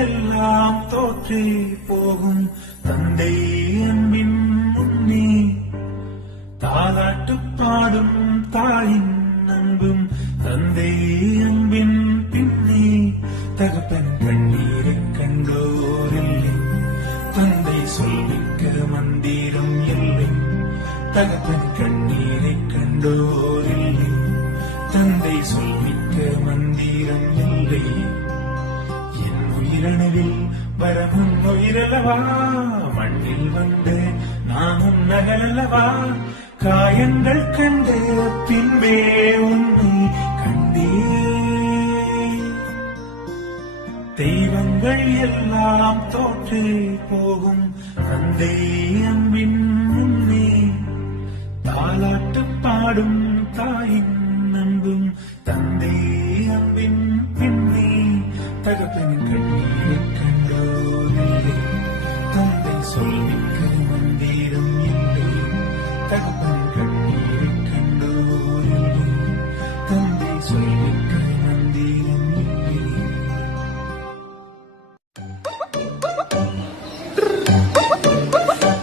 எல்லாம் தோற்றே போகும் தந்தை அன்பின் முன்னே தாலாட்டு பாடும் தாயின் அன்பும் தந்தை அன்பின் பின்னே தகப்பன் கண்ணீரை கண்டோரில்லை தந்தை சொல்மிக்க மந்திரம் இல்லை தகப்பன் கண்ணீரை கண்டோரில்லை தந்தை சொல்மிக்க மந்திரம் இல்லை என் உயிரணுவில் வரமுன் உயிரல்லவா மண்ணில் வந்து நாமும் நகலல்லவா காயங்கள் கண்டு பின்பே உன்னை கண்டே தெய்வங்கள் எல்லாம் தோற்றே போகும் தந்தை அன்பின் முன்னே தாலாட்டு பாடும் தாயின் அன்பும் தந்தை அன்பின் பின்னே தகப்பனின் கண்ணீரை